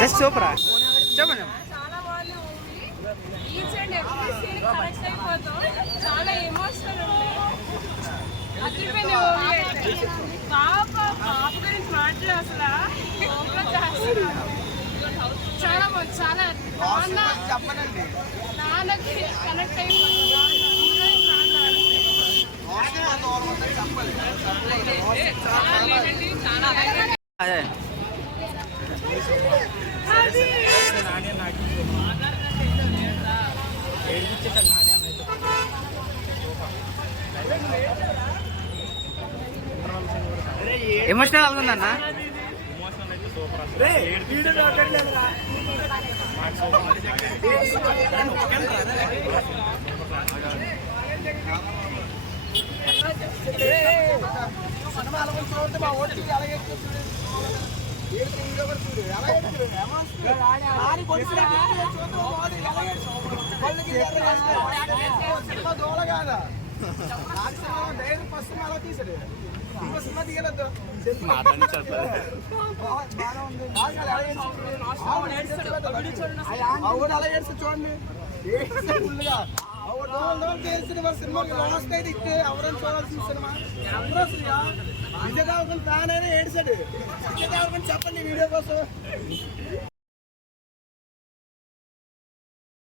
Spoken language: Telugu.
జస్ట్ సూపరా చెప్పండి. చాలా బాగుంది movie. Each and every scene connect అయిపోతాం. చాలా ఎమోషనల్ ఉంది. అదిరిపోయింది మూవీ అయితే. పాప గురించి మాట్లాడు అసలు చాలా బాగుంది. చాలా నాన్నకి కనెక్ట్ అయిపోతుంది. అదే ఎమోషనల్ అవుతుందన్న. చూడండి సినిమాకి లాస్ట్ అయితే ఇట్టే ఎవరైనా చూడాల్సిన సినిమా ఎవరు అసలు విజయ్ దేవరకొండ ఫ్యాన్ అయినా ఏడిసాడు. విజయ్ దేవరకొండ చెప్పండి వీడియో కోసం.